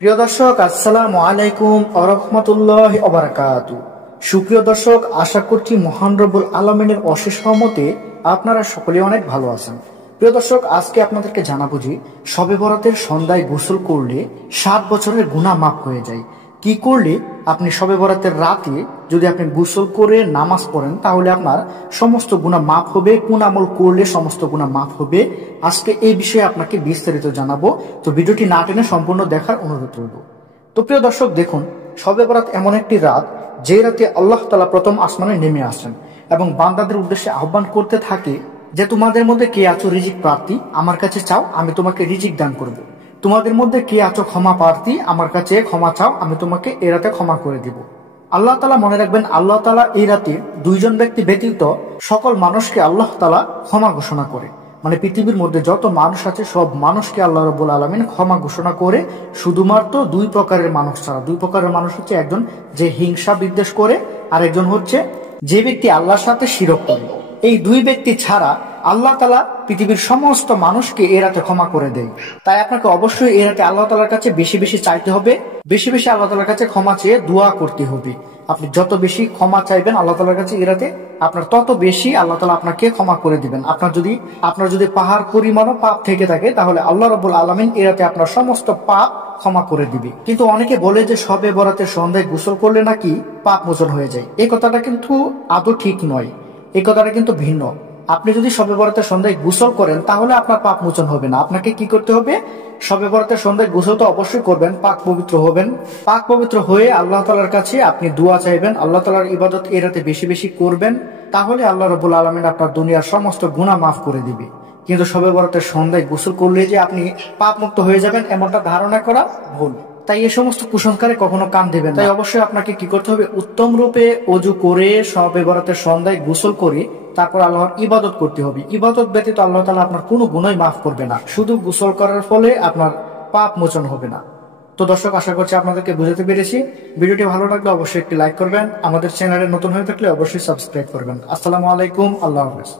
প্রিয় দর্শক, আসসালামু আলাইকুম ওয়া রাহমাতুল্লাহি ওয়া বারাকাতুহু। সুপ্রিয় দর্শক, আশা করছি মহান রব্বুল আলামিনের অশেষ রহমতে আপনারা সকলে অনেক ভালো আছেন। প্রিয় দর্শক, আজকে আপনাদেরকে জানাবো যে শবে বরাতের সন্ধ্যায় গোসল করলে 7 বছরের গুনাহ মাফ হয়ে যায়। কি করলে আপনি শবে বরাতের রাতে যদি আপনি গোসল করে নামাজ পড়েন তাহলে আপনার সমস্ত গুনাহ মাফ হবে, কোন আমল করলে সমস্ত গুনাহ মাফ হবে, আজকে এই বিষয়ে আপনাকে বিস্তারিত জানাবো। তো ভিডিওটি না টেনে সম্পূর্ণ দেখার অনুরোধ রইল। তো প্রিয় দর্শক, দেখুন, শবে বরাত এমন একটি রাত যে রাতে আল্লাহ তাআলা প্রথম আসমানে নেমে আসেন এবং বান্দাদের উদ্দেশ্যে আহ্বান করতে থাকে যে তোমাদের মধ্যে কে আছো রিজিক প্রার্থী, আমার কাছে চাও, আমি তোমাকে রিজিক দান করব। তোমাদের মধ্যে কে আছো ক্ষমা প্রার্থী, আমার কাছে ক্ষমা চাও, আমি তোমাকে এ রাতে ক্ষমা করে দিব। আল্লাহ তাআলা, মনে রাখবেন, আল্লাহ তাআলা এই রাতে দুইজন ব্যক্তি ব্যতীত সকল মানুষকে আল্লাহ তাআলা ক্ষমা ঘোষণা করে। মানে পৃথিবীর মধ্যে যত মানুষ আছে সব মানুষকে আল্লাহ রাব্বুল আলামিন ক্ষমা ঘোষণা করে, শুধুমাত্র দুই প্রকারের মানুষ ছাড়া। দুই প্রকারের মানুষ হচ্ছে একজন যে হিংসা বিদ্বেষ করে, আর একজন হচ্ছে যে ব্যক্তি আল্লাহর সাথে শিরক করে। এই দুই ব্যক্তি ছাড়া আল্লাহ তাআলা পৃথিবীর সমস্ত মানুষকে এ রাতে ক্ষমা করে দেয়। তাই আপনাকে অবশ্যই এ রাতে আল্লাহ তাআলার কাছে বেশি বেশি চাইতে হবে, বেশি বেশি আল্লাহ তাআলার কাছে ক্ষমা চেয়ে দোয়া করতে হবে। আপনি যত বেশি ক্ষমা চাইবেন আল্লাহ তাআলার কাছে এ রাতে, আপনার তত বেশি আল্লাহ তাআলা আপনাকে ক্ষমা করে দিবেন। আপনার যদি পাহাড় পরিমাণও পাপ থেকে থাকে তাহলে আল্লাহ রাব্বুল আলামিন এ রাতে আপনার সমস্ত পাপ ক্ষমা করে দিবে। কিন্তু অনেকে বলে যে শবে বরাতের সন্ধ্যায় গোসল করলে নাকি পাপ মোচন হয়ে যায়। এই কথাটা কিন্তু আদৌ ঠিক নয়, এই কথাটা কিন্তু ভিন্ন। আপনি যদি শবে বরাতের সন্ধ্যায় গোসল করেন তাহলে আপনার পাপ মোচন হবে না। আপনাকে কি করতে হবে? শবে বরাতের সন্ধ্যায় গোসল তো অবশ্যই করবেন, পাক পবিত্র হবেন। পাক পবিত্র হয়ে আল্লাহ তাআলার কাছে আপনি দোয়া চাইবেন, আল্লাহ তাআলার ইবাদত এ রাতে বেশি বেশি করবেন। তাহলে আল্লাহ রাব্বুল আলামিন আপনার দুনিয়ার সমস্ত গুনাহ মাফ করে দিবে। কিন্তু শবে বরাতের সন্ধ্যায় গোসল করলে যে আপনি পাপ মুক্ত হয়ে যাবেন এমনটা ধারণা করা ভুল। তাই এই সমস্ত কুসংস্কারে কখনো কান দেবেন না। তাই অবশ্যই আপনাকে কি করতে হবে? উত্তম রূপে ওযু করে শবে বরাতের সন্ধ্যায় গোসল করে তারপর আল্লাহর ইবাদত করতে হবে। ইবাদত ব্যতীত আল্লাহ তাআলা আপনার কোনো গুনাহই মাফ করবে না। শুধু গোসল করার ফলে আপনার পাপ মোচন হবে না। তো দর্শক, আশা করছি আপনাদেরকে বুঝাতে পেরেছি। ভিডিওটি ভালো লাগলে অবশ্যই একটি লাইক করবেন। আমাদের চ্যানেলে নতুন হয়ে থাকলে অবশ্যই সাবস্ক্রাইব করবেন। আসসালামু আলাইকুম, আল্লাহ হাফেজ।